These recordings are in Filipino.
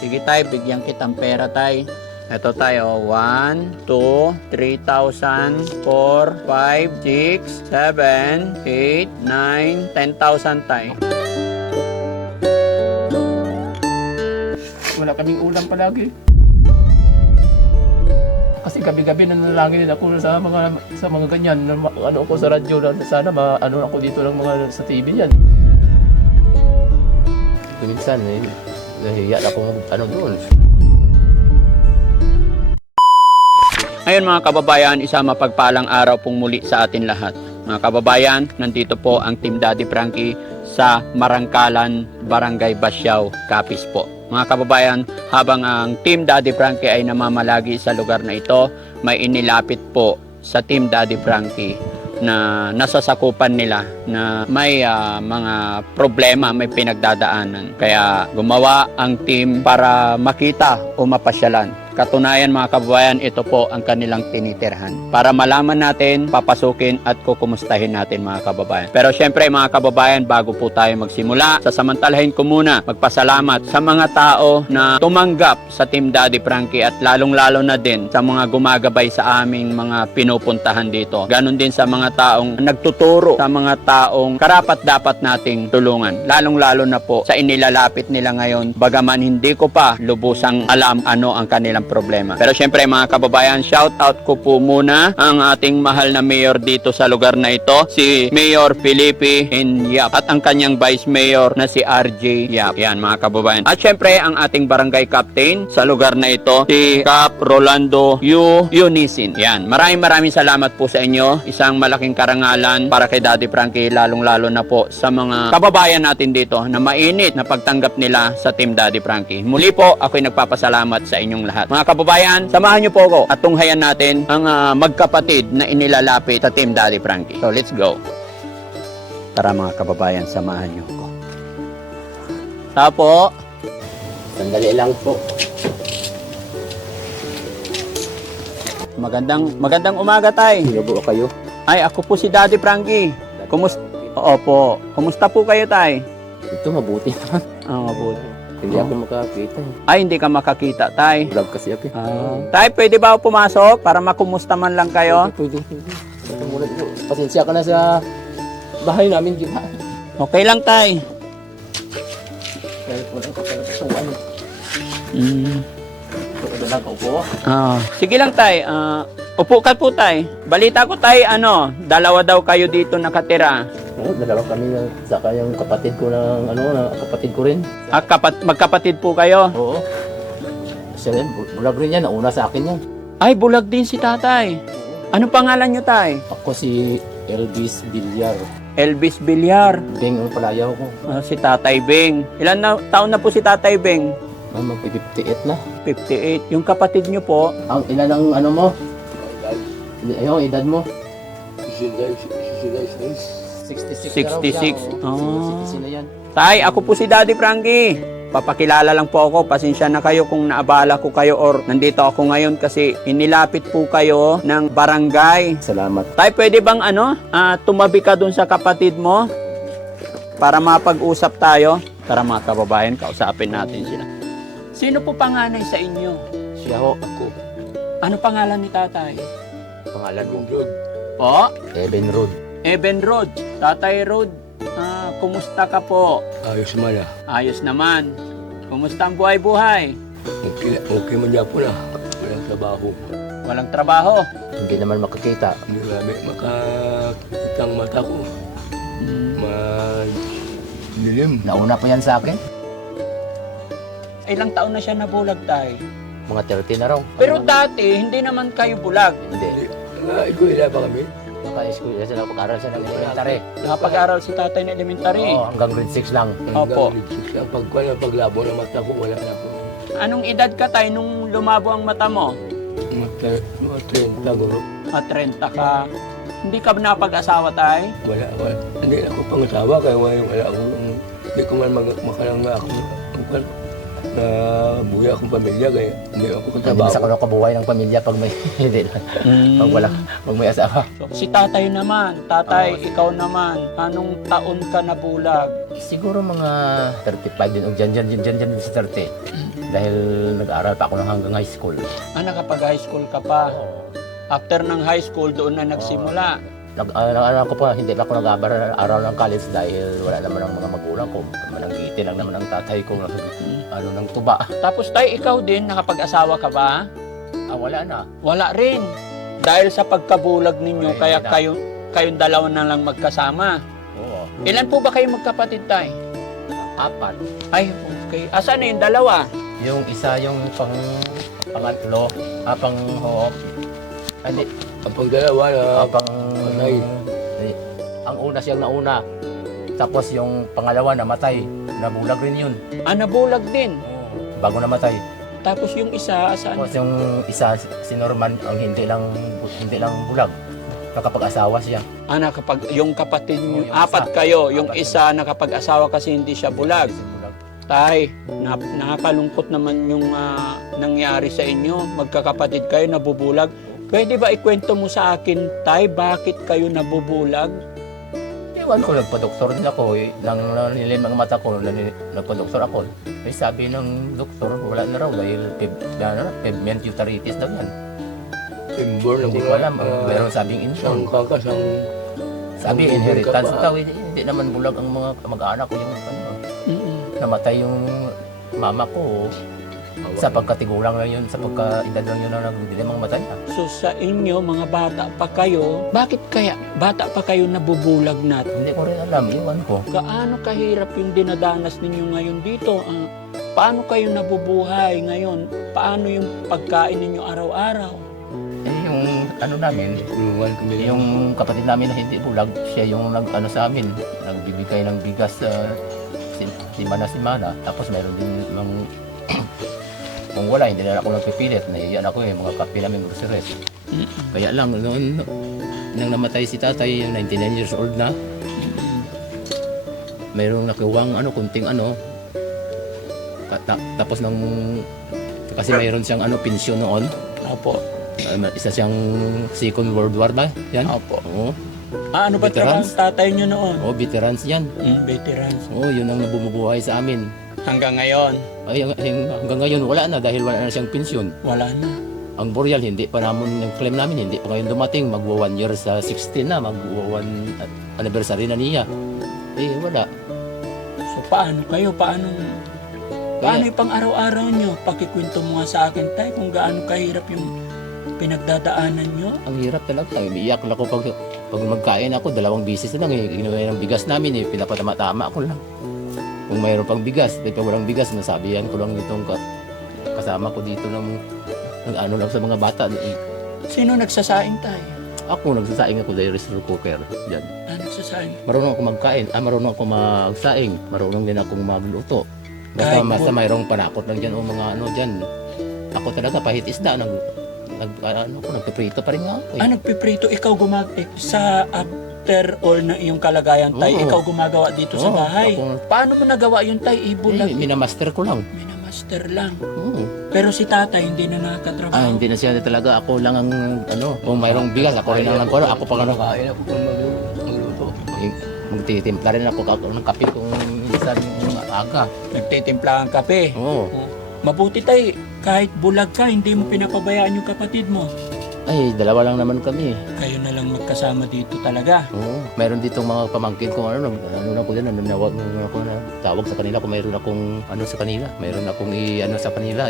Sige tay, bigyan kitang pera tay. Ito tayo, 1, 2, 3,000, 4, 5, 6, 7, 8, 9, 10,000 tay. Wala kaming ulam palagi. Kasi gabi-gabi nanalangin din ako sa mga ganyan. Ano ako sa radyo na sana ano ako dito ng mga sa TV yan. Minsan nahiya ako ano doon. Ngayon mga kababayan, isa mapagpalang araw pong muli sa atin lahat. Mga kababayan, nandito po ang Team Daddy Frankie sa Marangkalan, Barangay Basyao, Capiz po. Mga kababayan, habang ang Team Daddy Frankie ay namamalagi sa lugar na ito, may inilapit po sa Team Daddy Frankie na nasasakupan nila na may mga problema, may pinagdadaanan. Kaya gumawa ang team para makita o mapasyalan. Katunayan mga kababayan, ito po ang kanilang tinitirhan. Para malaman natin, papasukin at kukumustahin natin mga kababayan. Pero syempre mga kababayan, bago po tayo magsimula, sasamantalahin ko muna magpasalamat sa mga tao na tumanggap sa Team Daddy Frankie at lalong-lalo na din sa mga gumagabay sa aming mga pinupuntahan dito. Ganon din sa mga taong nagtuturo, sa mga taong karapat-dapat nating tulungan. Lalong-lalo na po sa inilalapit nila ngayon, bagaman hindi ko pa lubusang alam ano ang kanilang problema. Pero syempre mga kababayan, shout out ko po muna ang ating mahal na mayor dito sa lugar na ito, si Mayor Felipe Yap at ang kanyang vice mayor na si RJ Yap. Yan mga kababayan. At syempre ang ating barangay captain sa lugar na ito, si Cap Rolando Unisin. Yan. Maraming salamat po sa inyo. Isang malaking karangalan para kay Daddy Frankie, lalong-lalo na po sa mga kababayan natin dito na mainit na pagtanggap nila sa Team Daddy Frankie. Muli po, ako'y nagpapasalamat sa inyong lahat. Mga kababayan, samahan niyo po ako at tunghayan natin ang magkapatid na inilalapit sa Team Daddy Frankie. So, let's go. Tara mga kababayan, samahan niyo ako. Tapo. Sandali lang po. Magandang umaga tay. Sino po kayo? Ay, ako po si Daddy Frankie. Opo. Kumusta po kayo tay? Ito mabuti naman. Mabuti. Hindi ako makakita. Ay, hindi ka makakita tay. Vlog kasi ako. Tay, pwede ba ako pumasok para makumusta man lang kayo? Pwede. Pasensya ka na sa bahay namin, di ba? Okay lang tay. Kahit walang kapalatuan. Dalang ko po. Sige lang tay. Upo ka po tay. Balita ko tay, dalawa daw kayo dito nakatira. Oo, dalawa kami saka yung kapatid ko kapatid ko rin. Magkapatid po kayo? Oo. Siya rin, bulag rin yan. Nauna sa akin yan. Ay, bulag din si tatay. Ano pangalan nyo tay? Ako si Elvis Villar. Elvis Villar. Beng, ang palayaw ko. Si Tatay Beng. Ilan taon na po si Tatay Beng? Ay, mag-58 na. 58. Yung kapatid nyo po? Ang ilan ang ano mo? Ayun, edad mo? 66 66. Oh. na yan. Tay, ako po si Daddy Frankie. Papakilala lang po ako. Pasensya na kayo kung naabala ko kayo or nandito ako ngayon kasi inilapit po kayo ng barangay. Salamat. Tay, pwede bang tumabi ka dun sa kapatid mo para mapag-usap tayo? Tara mga kababayan, kausapin natin sila. Sino po panganay sa inyo? Siya ho, ako. Ano pangalan ni tatay? Pangalan mo? Po? Eben Road. Eben Rod. Tatay Rod, kumusta ka po? Ayos man ah. Ayos naman. Kumusta ang buhay-buhay? Okay man niya po na. Walang trabaho. Walang trabaho. Hindi naman makakita. Hindi marami makakita ang mata ko. Madilim. Nauna pa yan sa akin. Ilang taon na siya nabulag tayo? Mga 30 na raw. Pero dati, hindi naman kayo bulag. Hindi. Iguila pa kami. Naka-school sila, pag-aral siya ng elementary. Nakapag-aral si tatay na elementary. Oo, hanggang grade 6 lang. Opo. Paglabo ng mata ko, wala na po. Anong edad ka tayo nung lumabo ang mata mo? Mga 30 guro. 30 ka. Hindi ka napag-asawa tayo? Wala. Hindi na ako pangasawa kaya wala ako. Hindi ko man makalanga ako. Na buhay akong pamilya kaya hindi ako Hindi katrabaho. na sa kuno kabuhay ng pamilya pag may hindi lang. Pag may asawa. Si tatay naman. Tatay, ikaw naman. Anong taon ka nabulag? Siguro mga 35 din o dyan sa 30. Dahil nag-aaral pa ako ng hanggang high school. Nakapag-high school ka pa. After ng high school, doon na nagsimula. Nag-aaral ko pa, hindi pa ako nag-aaral ng college dahil wala naman ang mga magulang ko. Mananggiti lang naman ang tatay ko ng tuba. Tapos tay, ikaw din, nakapag-asawa ka ba? Wala na. Wala rin. Dahil sa pagkabulag ninyo, Wala, kaya wala. kayong dalawa na lang magkasama. Oo. Ilan po ba kayo magkapatid tay? 4. Ay, okay. Asan na yung dalawa? Yung isa yung pangatlo, hindi, Kapag dalawa na patay. ang una siyang nauna. Tapos yung pangalawa namatay, nabulag rin yun. Nabulag din. Bago namatay. Tapos yung isa, saan? Tapos yung isa, si Norman, ang hindi lang bulag. Nakapag-asawa siya. Yung kapatid nyo, Yung apat isa. kayo. Yung Apat. isa nakapag-asawa kasi hindi siya bulag. Tay, nakakalungkot naman yung nangyari sa inyo. Magkakapatid kayo, nabubulag. Pwede ba ikwento mo sa akin, Tay, bakit kayo nabubulag? Ewan ko, nagpa-doktor din ako. Nang nilin mga mata ko, nagpa-doktor ako. Eh, sabi ng doktor, wala na raw dahil pigment uveitis daw yan. Inborn Hindi ko alam, meron sabing Sang info. kakas, ang Sabi, ang inheritance ka pa. daw, hindi naman bulag ang mga kamag-anak ko yung namatay yung mama ko. Sa pagkatigulang lang yun, sa pagka-edad lang yun na hindi naman matay. So sa inyo, mga bata pa kayo, bakit kaya bata pa kayo nabubulag na? Hindi ko rin alam, iwan ko. Gaano kahirap yung dinadanas ninyo ngayon dito? Paano kayo nabubuhay ngayon? Paano yung pagkain ninyo araw-araw? Eh, yung ano namin, Tulungan kami. yung kapatid namin na hindi bulag, siya yung nag-ano sa amin, nagbibigay ng bigas sa simana-simana. Tapos mayroon din kung wala, hindi na ako nagpipilit. Naiyan ako mga kape namin groceries. Kaya lang, noon, nang namatay si tatay, 99 years old na, mayroong nakuwang kunting tapos kasi mayroon siyang pensyon noon. Opo. Isa siyang Second World War ba? Yan? Opo. Oo. Ano ba trabaho Veterans? ng tatay nyo noon? Oo, veterans yan. Veterans. Oo, yun ang bumubuhay sa amin. Hanggang ngayon, Ay, hanggang ngayon wala na dahil wala na siyang pensyon. wala na. Ang burial, hindi pa namin, yung claim namin, hindi pa ngayon dumating. Magwa 1 year sa 16 na, magwa 1 anniversary na niya. Eh, wala. So paano kayo? Paano yung pang-araw-araw nyo? Pakikwento mo nga sa akin, tay, kung gaano kahirap yung pinagdadaanan nyo. Ang hirap talaga. Iiyak na ako pag magkain ako, 2 bisis na lang. Ginawa ng bigas namin, pinapatama-tama ako lang. Kung mayroon pang bigas, pag walang bigas, nasabihan ko lang itong kasama ko dito ng lang sa mga bata. Sino nagsasaing, tay? Ako, nagsasaing ako dahil rice cooker. Diyan. Nagsasaing. Marunong ako magkain, marunong ako magsaing, marunong din akong magluto. Kahit Basta mayroong panakot lang dyan o mga dyan. Ako talaga, pahit isda, nagpiprito pa rin nga ako. Nagpiprito, ikaw sa after all na iyong kalagayan, tay, Oo. ikaw gumagawa dito sa Oo, bahay. ako- Paano mo nagawa yun, tay? Ibulag. Minamaster ko lang. Minamaster lang. Oo. Pero si tatay, hindi na nakakatrabaho. Hindi na siya talaga. Ako lang ang kung mayroong bigas, ako rin ang nagkuha. Ako pa Kain ako kung magluto. magtitimpla rin ako ng kape kung minsan yung aga. Nagtitimpla ang kape. Oo. Mabuti, tay, kahit bulag ka, hindi mo pinapabayaan yung kapatid mo. Ay, 2 lang naman kami. Kayo na lang magkasama dito talaga. Oo. Mayroon ditong mga pamangkin ko, ano na ko din, nanawag ako na tawag sa kanila kung mayroon akong sa kanila. Mayroon akong sa kanila,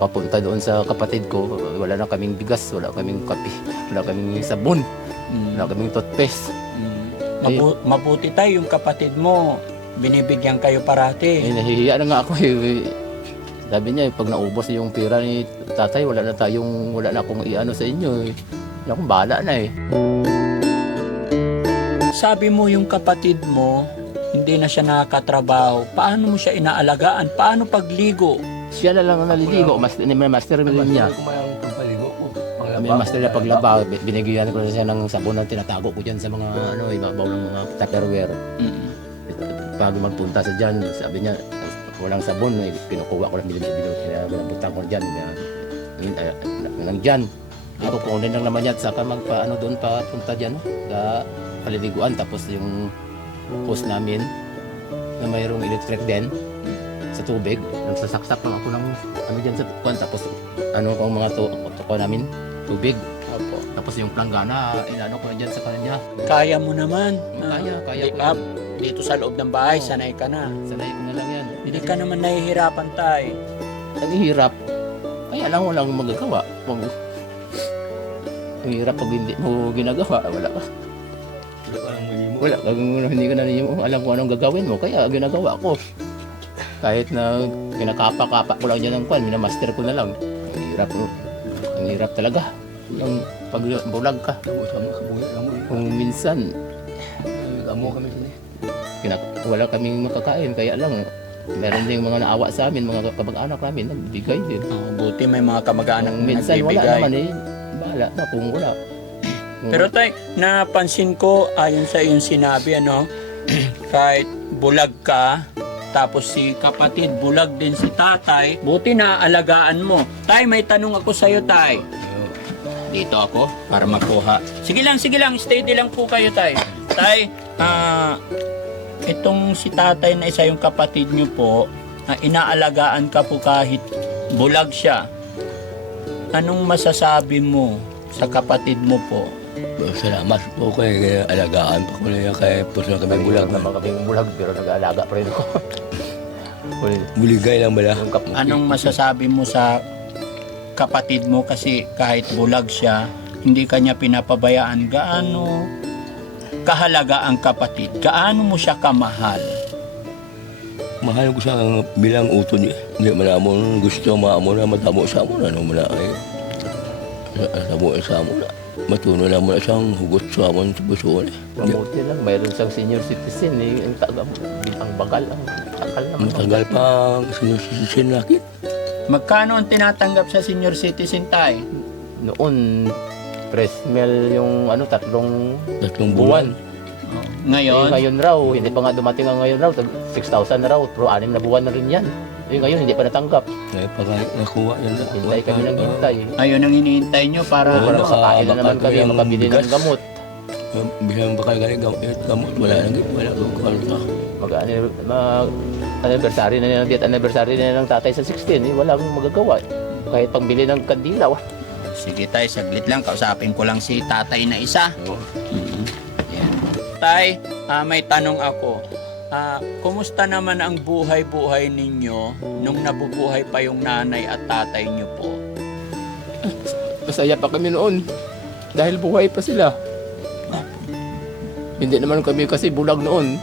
papunta doon sa kapatid ko. Wala na kaming bigas, wala kaming kape, wala kaming sabon, wala kaming toothpaste. Mabuti, tay, yung kapatid mo, binibigyan kayo parati. Nahihiya na nga ako Sabi niya, pag naubos yung pera ni tatay, wala na akong sa inyo. Wala akong bahala na Sabi mo yung kapatid mo, hindi na siya nakakatrabaho. Paano mo siya inaalagaan? Paano pagligo? Siya na lang ang naliligo, master niya. Kung may ang pagpaligo ko. May master na paglaba, binigyan ko na siya ng sabon na tinatago ko dyan sa mga ibabaw ng mga tupperware. Pag magpunta sa dyan, sabi niya, walang sabon, pinukuha ko lang, binabutang ko dyan. Dyan. Ako kunin lang naman yan, saka doon pa punta dyan, sa paliliguan. Tapos yung post namin, na mayroong electric din, sa tubig. Nagsasaksak lang ako ng ano dyan sa tukuan. Tapos ano ang mga tukuan namin, tubig. Opo. Tapos yung planggana, inano ko na dyan sa kanya. Kaya mo naman. Kaya ko. Up, dito sa loob ng bahay, sanay ka na. Sanay ko na lang yan. Hindi ka naman nahihirapan tayo. Naghihirap. Kaya lang walang magagawa. Ang hirap pag hindi mo ginagawa, wala ka. Wala ka lang mo. Wala, hindi ka na alam kung anong gagawin mo, kaya ginagawa ko. Kahit na kinakapa-kapa ko lang dyan ng kwan, minamaster ko na lang. Ang hirap talaga. Ang pag bulag ka. Sama ka buhay lang mo. Kung minsan, Amo kami sini. wala kaming makakain, kaya lang, meron ding mga naawa sa amin, mga kamag-anak namin, nagbigay din. Oh, buti may mga kamag-anak na Minsan wala nagbibigay. naman eh, bahala na kung wala. Pero tay, napansin ko ayon sa iyong sinabi kahit bulag ka, tapos si kapatid bulag din si tatay, buti na alagaan mo. Tay, may tanong ako sa iyo, tay. Dito ako para makuha. Sige lang, steady lang po kayo, tay. Tay, itong si tatay na isa yung kapatid niyo po, inaalagaan ka po kahit bulag siya. Anong masasabi mo sa kapatid mo po? Salamat po kay alagaan pa ko niya kay puso kami bulag. Naman kami bulag, pero nag-aalaga pa rin ako. Buligay lang bala. Anong masasabi mo sa kapatid mo kasi kahit bulag siya, hindi kanya pinapabayaan? Gaano kahalaga ang kapatid? Gaano mo siya kamahal? Mahal ko siya bilang utod niya. Hindi man mo gusto maamo na matamo sa amo na no muna ay. Matamo sa amo na. Matuno na mo na siyang hugot sa amon sa puso niya. Mabuti lang, mayroon siyang senior citizen eh, ang bagal, ang takal naman. Matagal pa ang sinususin nakin. Magkano ang tinatanggap sa senior citizen tayo? Noon, Presmel yung tatlong Tatlong buwan. buwan. Ngayon, Ngayon raw, hindi pa nga dumating ang ngayon raw, 6,000 na raw, pero 6 na buwan na rin yan. Ngayon, hindi pa natanggap. Kaya pag nakuha yan na. Hintay kami ng hintay. ayun ang hinihintay nyo para Para Wala ka, makakain na naman kami, makatuloy ang makabili ng bigas. gamot. Bilang bakal galing gamot, wala ko ka. Anniversary na nila, death anniversary na nila ng tatay sa 16, walang magagawa. Kahit pangbili ng kandila, Sige tay, saglit lang. Kausapin ko lang si tatay na isa. Oo. Yan. Tay, may tanong ako. Kumusta naman ang buhay-buhay ninyo nung nabubuhay pa yung nanay at tatay nyo po? masaya pa kami noon dahil buhay pa sila. Hindi naman kami kasi bulag noon.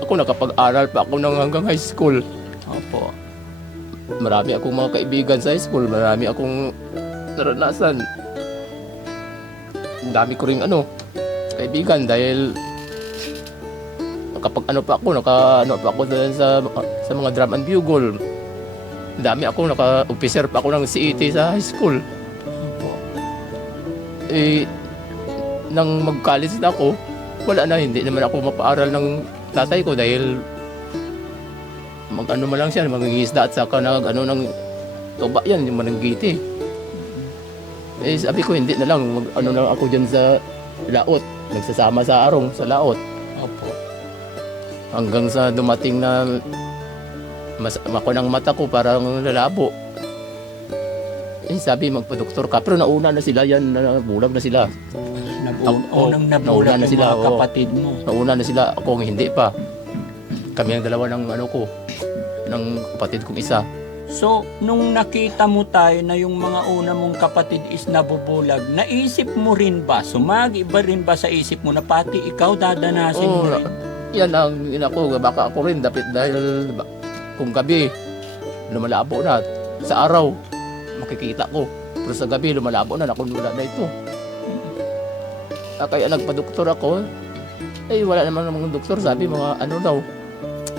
Ako nakapag-aral pa ako ng hanggang high school. Opo. Marami akong mga kaibigan sa high school, marami akong naranasan. Ang dami ko ring kaibigan dahil kapag pa ako dun sa mga drum and bugle. Ang dami ako, naka-officer pa ako ng CET sa high school. Nang mag-college na ako, wala na, hindi naman ako mapaaral ng tatay ko dahil man lang siya, mangingisda at saka ng tuba yan, yung mananggiti. Sabi ko, hindi na lang, lang ako dyan sa laot, nagsasama sa arong sa laot. Opo. Hanggang sa dumating na ako ng mata ko parang lalabo. Sabi, magpa-doktor ka. Pero nauna na sila yan, bulag na sila. Unang nauna nabulag na yung sila, mga kapatid mo. Nauna na sila, ako hindi pa. Kami ang dalawa ng ng kapatid kong isa. So, nung nakita mo tayo na yung mga una mong kapatid is nabubulag, naisip mo rin ba, sumagi-iba rin ba sa isip mo na pati ikaw dadanasin mo rin? Yan ang baka ako rin dapat dahil kung gabi lumalabo na, sa araw makikita ko, pero sa gabi lumalabo na, nakunula na ito. Kaya nagpa-doktor ako, wala naman ng doktor, sabi mga daw,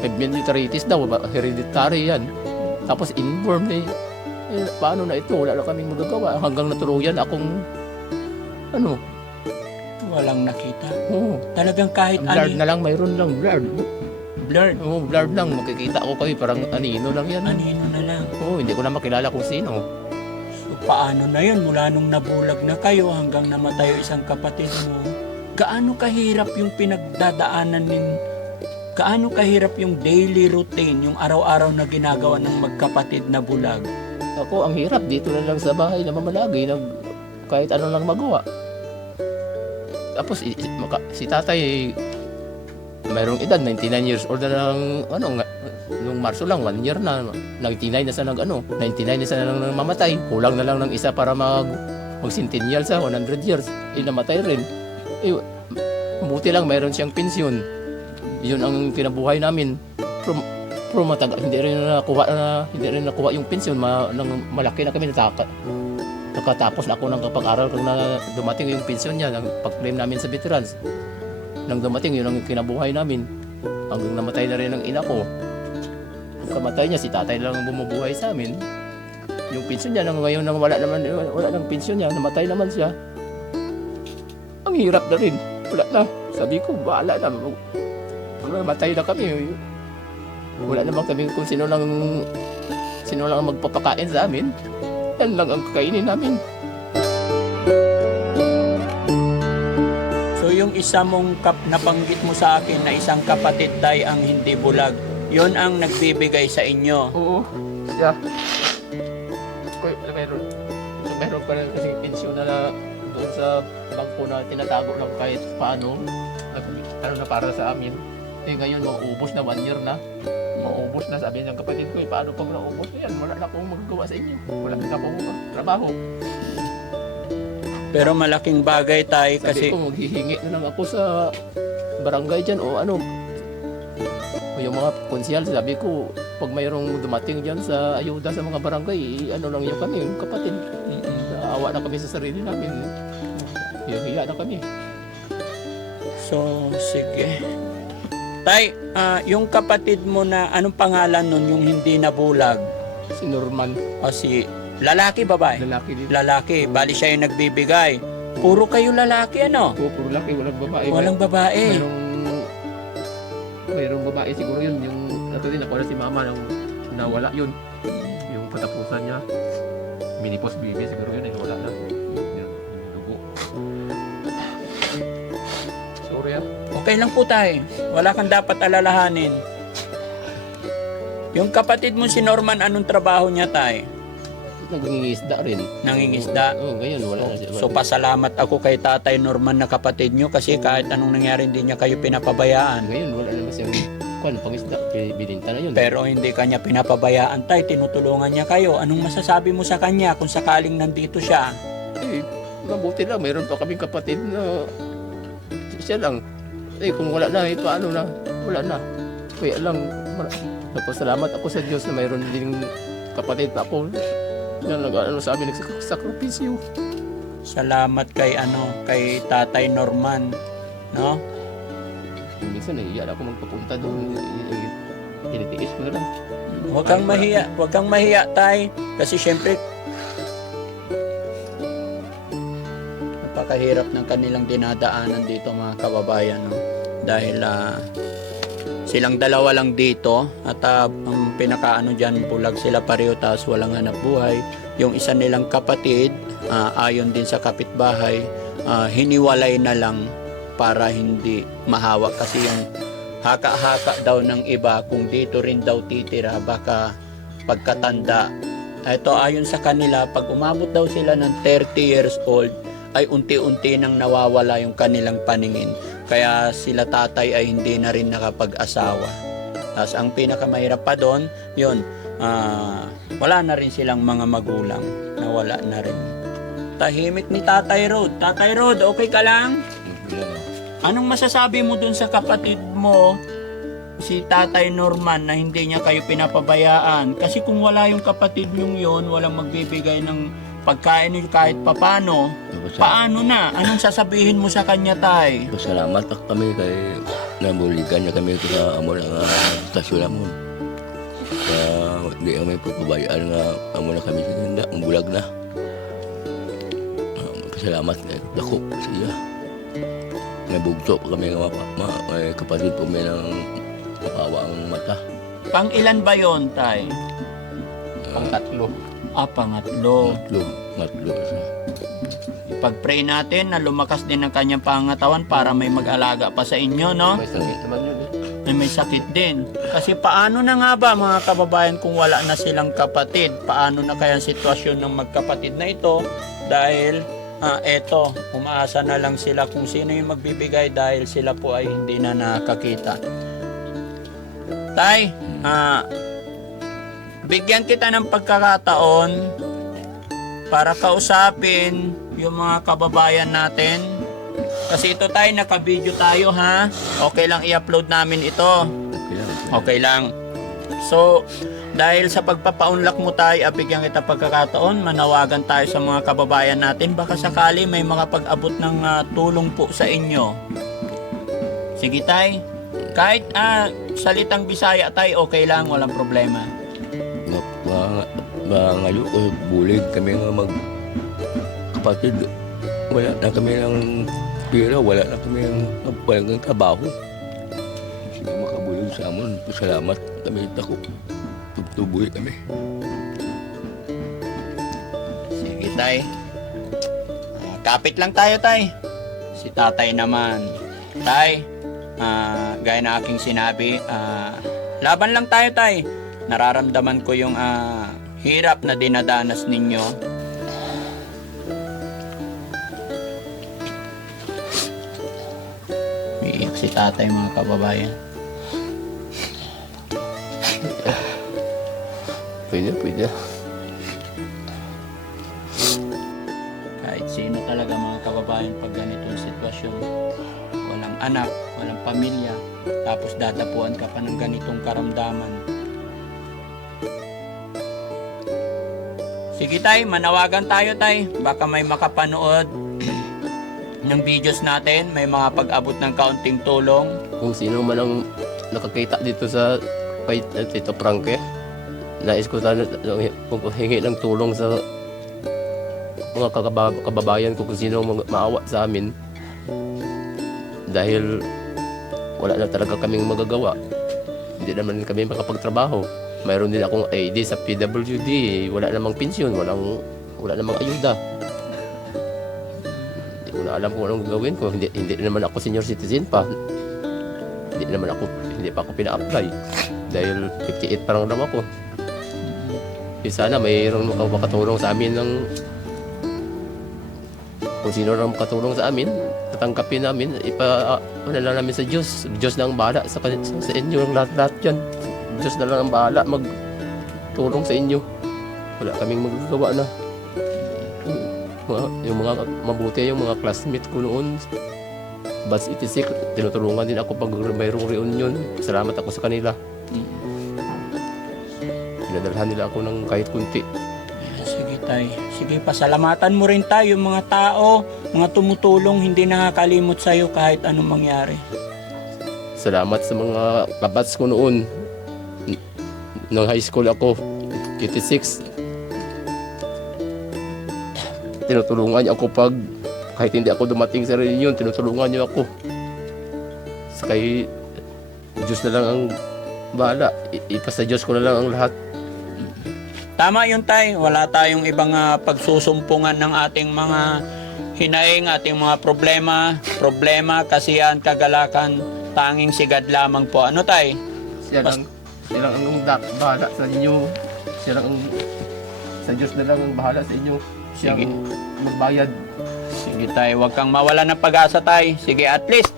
meningitis daw, hereditary yan. Tapos inborn paano na ito, wala na kaming magagawa hanggang natuluyan akong Walang nakita. Oo. Talagang kahit Blurred na lang, mayroon lang blurred. Blurred. Oo, blurred lang. Makikita ko kayo, parang anino lang yan. Anino na lang. Oo, hindi ko na makilala kung sino. So, paano na yun? Mula nung nabulag na kayo hanggang namatay yung isang kapatid mo, gaano kahirap yung pinagdadaanan Gaano kahirap yung daily routine, yung araw-araw na ginagawa ng magkapatid na bulag? Ako, ang hirap dito na lang sa bahay na mamalagi, kahit ano lang magawa. Tapos si tatay, mayroong edad, 99 years old na lang, nung Marso lang, 1 year na, 99 na siya 99 na siya nang mamatay. Kulang na lang ng isa para mag-centennial sa 100 years. Namatay rin. Buti lang, mayroon siyang pensyon. Yun ang kinabuhay namin. Pero matagal, hindi rin nakuha yung pensyon. Malaki na kami, nakatapos na ako ng kapag-aral kung dumating yung pensyon niya, pag-claim namin sa veterans. Nang dumating, yun ang kinabuhay namin. Hanggang namatay na rin ang ina ko. Ang kamatay niya, si tatay lang ang bumubuhay sa amin. Yung pensyon niya, ngayon nang wala ng pensyon niya, namatay naman siya. Ang hirap na rin. Wala na. Sabi ko, bahala na. Mamatay na kami. Wala naman kami kung sino lang ang magpapakain sa amin. Yan lang ang kakainin namin. So yung isa mong nabanggit mo sa akin na isang kapatid tay ang hindi bulag, yon ang nagbibigay sa inyo. Oo. Siya. Meron pa rin kasing pensyon na doon sa bangko na tinatago lang kahit paano. Na para sa amin. Ngayon mauubos na 1 year na. Maubos na, sabi ng kapatid ko, paano pag naubos na yan? Wala na akong magagawa sa inyo. Wala na akong trabaho. Pero malaking bagay tay Sabi kasi ko, maghihingi na lang ako sa barangay dyan o ano. O yung mga konsyal, sabi ko, pag mayroong dumating dyan sa ayuda sa mga barangay, ano lang yun kami, yung kapatid. Naawa na kami sa sarili namin. Hiya na kami. so sige. Tay, yung kapatid mo na anong pangalan nun yung hindi nabulag? Si Norman, O si lalaki babae? lalaki din. Lalaki, bali siya yung nagbibigay. Puro kayo lalaki ano? Puro laki, walang babae. Walang babae. Mayroong babae siguro yun. Yung nato din ako na si mama nang nawala yun. Yung katapusan niya. Minipos baby siguro yun, wala na. Yung dugo. Sorry ah. Okay lang po tay. Wala kang dapat alalahanin. Yung kapatid mo si Norman, anong trabaho niya tay? Nangingisda rin. Nangingisda. Oo, ngayon wala na siya. So pasalamat ako kay Tatay Norman na kapatid nyo kasi kahit anong nangyari hindi niya kayo pinapabayaan. Ngayon wala naman siyang pangisda. Bininta na yun. Pero hindi kanya pinapabayaan tay, tinutulungan niya kayo. Anong masasabi mo sa kanya kung sakaling nandito siya? Mabuti lang. Mayroon pa kaming kapatid na siya lang. Kung wala na, paano na? Wala na. Kaya lang, nagpasalamat ako sa Diyos na mayroon din kapatid na ako. Yan sa amin nagsakripisyo. Salamat kay kay Tatay Norman, no? Minsan naiiyak ako magpapunta doon. Tinitiis ko na lang. Huwag kang mahiya tay kasi syempre napakahirap ng kanilang dinadaanan dito mga kababayan, no? Dahil silang dalawa lang dito at ang pinakaano dyan, bulag sila pareho tapos walang hanap buhay. Yung isa nilang kapatid, ayon din sa kapitbahay, hiniwalay na lang para hindi mahawa kasi yung haka-haka daw ng iba kung dito rin daw titira baka pagkatanda. Ito ayon sa kanila, pag umabot daw sila ng 30 years old ay unti-unti nang nawawala yung kanilang paningin. Kaya sila tatay ay hindi na rin nakapag-asawa. Tapos ang pinakamahirap pa doon, yun, wala na rin silang mga magulang. Nawala na rin. Tahimik ni Tatay Rod. Tatay Rod, okay ka lang? Anong masasabi mo dun sa kapatid mo, si Tatay Norman, na hindi niya kayo pinapabayaan? Kasi kung wala yung kapatid niyong yun, walang magbibigay ng pagkain niyo kahit papano, paano na? Anong sasabihin mo sa kanya, tay? Pasalamat kami kay nabuligan niya kami sa amo ng stasyon namon. Hindi kami papabayaan nga amo na kami sa ganda, ang bulag na. Pasalamat kay dako siya. Nabugto pa kami nga may kapatid po may ng makawa ang mata. Pang ilan ba yon, tay? Pang-tatlo. Pangatlo. Matlo. Ipag-pray natin na lumakas din ang kanyang pangatawan para may mag-alaga pa sa inyo, no? May sakit naman yun eh. ay may sakit din. Kasi paano na nga ba mga kababayan kung wala na silang kapatid? Paano na kaya ang sitwasyon ng magkapatid na ito? Dahil eto, umaasa na lang sila kung sino yung magbibigay dahil sila po ay hindi na nakakita. Tay, bigyan kita ng pagkakataon para kausapin yung mga kababayan natin. Kasi ito tayo, naka-video tayo ha. Okay lang i-upload namin ito. Okay lang. So, dahil sa pagpapaunlak mo tayo, bigyan kita pagkakataon, manawagan tayo sa mga kababayan natin. Baka sakali may makapag-abot ng tulong po sa inyo. Sige tay. Kahit salitang Bisaya tay, okay lang, walang problema. Ngayon ko, bulig kami nga kapatid. Wala na kami ng pera, wala na kami ng trabaho. Sige makabulig sa amon, salamat kami tako. Tubuhi kami. Sige tay. Kapit lang tayo tay. Si tatay naman. Tay, gaya na aking sinabi, laban lang tayo tay. Nararamdaman ko yung hirap na dinadanas ninyo. Umiiyak si tatay mga kababayan. Pwede. Kahit sino talaga mga kababayan pag ganitong sitwasyon, walang anak, walang pamilya, tapos dadapuan ka pa ng ganitong karamdaman. Sige tay, manawagan tayo tay, baka may makapanood ng videos natin, may mga pag-abot ng kaunting tulong. Kung sino man ang nakakita dito sa kay Tito Frankie, nais ko sana hingi ng tulong sa mga kababayan ko kung sino maawa sa amin. Dahil wala na talaga kaming magagawa. Hindi naman kami makapagtrabaho. Mayroon din akong ID sa PWD. Wala namang pensyon, wala namang ayuda. Hindi ko na alam kung anong gagawin ko. Hindi naman ako senior citizen pa. Hindi pa ako pina-apply. Dahil 58 pa lang daw ako. Sana mayroon makatulong sa amin ng kung sino lang makatulong sa amin, tatanggapin namin, ano lang namin sa Diyos. Diyos na ang bahala sa inyo ang lahat yan. Diyos na lang ang bahala magtulong sa inyo. Wala kaming magagawa na. Yung mga mabuti, yung mga classmate ko noon, Batch 86, tinutulungan din ako pag mayroong reunion. Salamat ako sa kanila. Pinadalhan nila ako ng kahit kunti. Sige tay, sige pasalamatan mo rin tayo yung mga tao, mga tumutulong, hindi nakakalimot sa'yo kahit anong mangyari. Salamat sa mga kabats ko noon. Nung high school ako, 86. Tinutulungan niyo ako pag kahit hindi ako dumating sa reunion, tinutulungan niyo ako. Sa kay Diyos na lang ang bahala. Ipasa Diyos ko na lang ang lahat. Tama yun tay, wala tayong ibang pagsusumpungan ng ating mga hinaing, ating mga problema, kasiyahan, kagalakan, tanging sigad lamang po. Ano tay? Siya lang ang bahala sa inyo. Sa Diyos na lang ang bahala sa inyo. Siya Sige. ang magbayad. Sige tay, huwag kang mawala ng pag-asa tay. Sige, at least,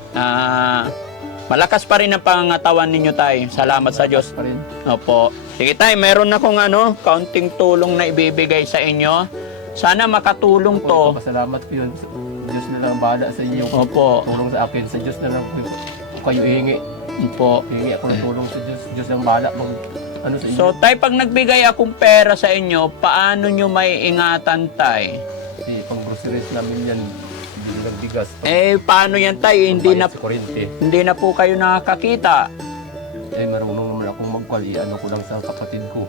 malakas pa rin ang pangangatawan ninyo tay. Salamat sa Diyos. Pa rin. Opo. Sige tay, meron akong kaunting tulong na ibibigay sa inyo. Sana makatulong to. Pasalamat ko yun. Diyos na lang ang bahala sa inyo. Opo. Tulong sa akin. Sa Diyos na lang kayo ihingi. Opo. Hihingi ako ng tulong sa Diyos. Diyos ang bahala sa inyo. So tay, pag nagbigay akong pera sa inyo, paano nyo may ingatan tay? Pang groceries namin yan. Bili ng bigas. Paano yan tay? Hindi na, Sa kuryente. hindi na po kayo nakakakita. Marunong naman akong magkwal. Ano ko lang sa kapatid ko.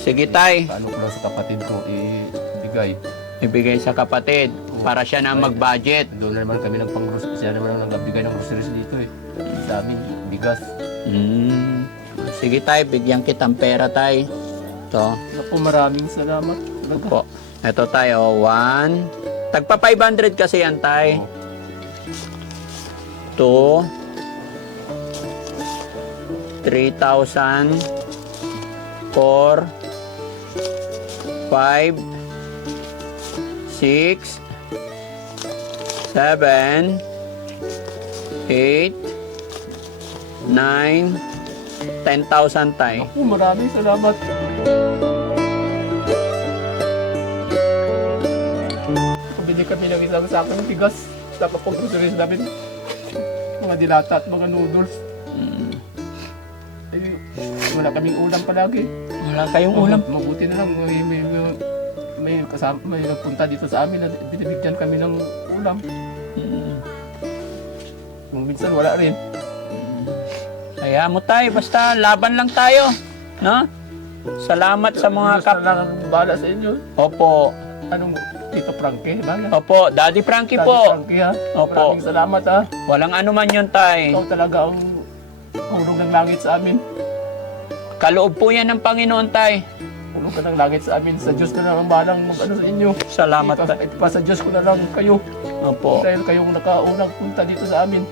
Sige tay, Ano ko lang sa kapatid ko. Ibigay. ibigay sa kapatid para siya na mag-budget. Doon na naman kami ng pang-groceries. Siya naman ang nagbigay ng groceries dito Sa amin, bigas. Sige tay, bigyan kitang pera tay. Ito. Naku, maraming salamat. Talaga. Po. Ito tayo, 1. Tagpa 500 kasi yan tay. 2, 3,000, 4, 5, 6, 7, 8, 9, 10,000 tay. Maraming salamat. Pabili kami ng isang sakong bigas. Tapos pang groceries namin. Mga dilata at mga noodles. Ay, wala kaming ulam palagi. Wala kayong ulam. Mabuti na lang. May nagpunta dito sa amin na binibigyan kami ng ulam. Kung minsan wala rin. Kaya mo tayo, basta laban lang tayo. No? Salamat sa mga Basta lang ang bahala sa inyo. Opo. Anong Tito Frankie? Ba? Opo, Daddy Frankie Daddy po. Frankie, ha? Opo. Maraming salamat, ha? Walang anuman yun, tay. Ikaw talaga ang hulog ng langit sa amin. Kaloob po yan ng Panginoon, tay. Hulog ka ng langit sa amin. Sa Diyos ko na lang balang mag-ano sa inyo. Salamat, tay. Ito pa sa Diyos ko na lang kayo. Opo. Dahil kayong nakaunang punta dito sa amin.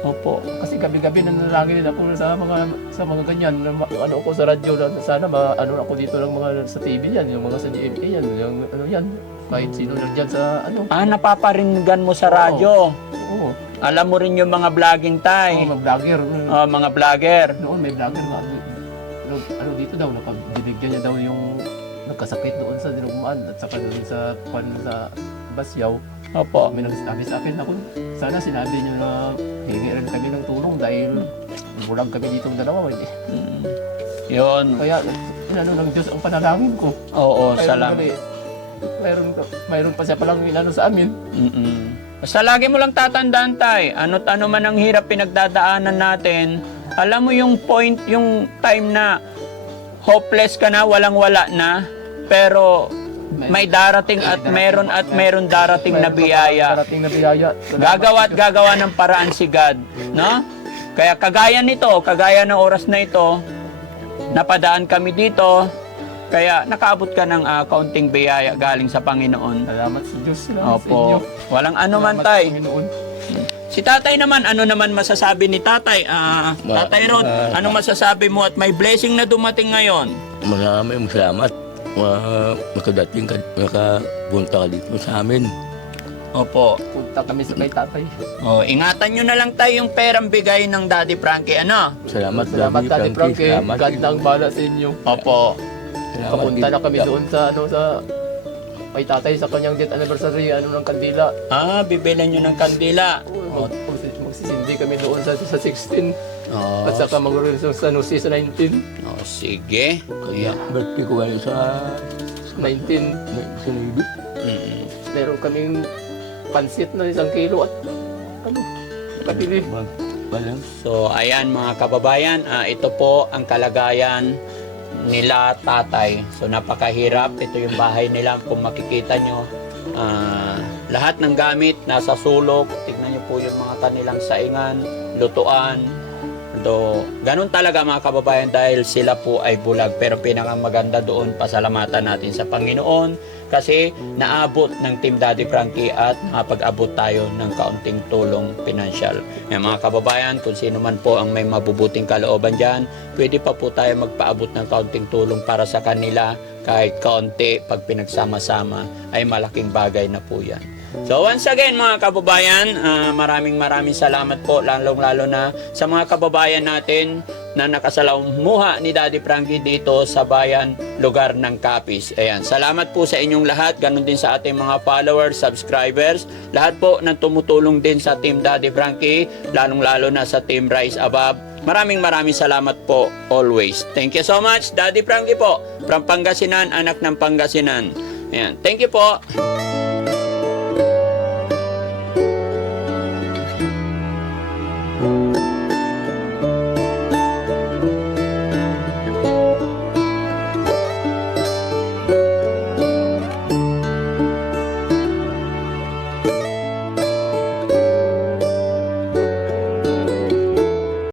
Opo. Kasi gabi-gabi nanalangin din ako sa mga ganyan. Ano ako sa radyo na sana ano ako dito ng mga sa TV yan, yung mga sa GMA yan, yung ano yan. Kahit sino nandiyan sa ano. Napaparingan mo sa radyo. Oo. Alam mo rin yung mga vlogging, tay. Oo, mga vlogger. Mga vlogger. Noon may vlogger nga. Ano dito daw, binigyan niya daw yung nagkasakit doon sa Dinugmaan at saka doon sa Basyaw. Opo. May nagsabi sa akin ako, sana sinabi niyo na hingi rin kami ng tulong dahil bulag kami ditong dalawa. Yun. Kaya inano ng Diyos ang panalangin ko. Oo, Mayroon salamat. kami- Mayroon pa siya palang inano sa amin. Basta lagi mo lang tatandaan, tay. Ano't ano man ang hirap pinagdadaanan natin, alam mo yung point, yung time na hopeless ka na, walang-wala na, pero may darating at meron darating na biyaya. Darating na biyaya. Gagawa at gagawa ng paraan si God, no? Kaya kagaya nito, kagaya ng oras na ito, napadaan kami dito, kaya nakaabot ka ng kaunting biyaya galing sa Panginoon. Salamat sa Diyos. Salamat sa inyo. Opo. Walang ano man, Salamat sa tay. Panginoon. Si tatay naman, ano naman masasabi ni tatay? Tatay Rod, ano masasabi mo at may blessing na dumating ngayon? Maraming salamat. Nakapunta ka dito sa amin. Opo. Punta kami sa kay tatay. Ingatan nyo na lang tayo yung perang bigay ng Daddy Frankie, ano? Salamat, Salamat Daddy Frankie. Salamat. Ganda ang bala sa inyo. Opo. Salamat Kapunta din. na kami doon sa kay tatay sa kanyang death anniversary, ng kandila. Bibilan nyo ng kandila. Magsisindi kami doon sa 16 at saka mag-release sa San Jose sa 19. Sige. Kaya birthday ko ngayon sa 19. Navy. Meron kaming pansit na 1 kilo at kapili. Walang. So, ayan mga kababayan, ito po ang kalagayan nila tatay. So, napakahirap. Ito yung bahay nila. Kung makikita nyo, lahat ng gamit nasa sulok. Tignan nyo po yung mga kanilang saingan, lutuan. Ganun talaga mga kababayan dahil sila po ay bulag. Pero pinakamaganda doon, pasalamatan natin sa Panginoon kasi naabot ng Team Daddy Frankie at nakapag-abot tayo ng kaunting tulong pinansyal. Mga kababayan, kung sino man po ang may mabubuting kalooban dyan, pwede pa po tayo magpaabot ng kaunting tulong para sa kanila. Kahit kaunti, pag pinagsama-sama, ay malaking bagay na po yan. So once again mga kababayan, maraming salamat po lalong-lalo na sa mga kababayan natin na nakasalamuha ni Daddy Frankie dito sa bayan, lugar ng Capiz. Ayan, salamat po sa inyong lahat, ganun din sa ating mga followers, subscribers, lahat po na tumutulong din sa Team Daddy Frankie, lalong-lalo na sa Team Rise Above. Maraming salamat po always. Thank you so much, Daddy Frankie po, from Pangasinan, anak ng Pangasinan. Ayan, thank you po.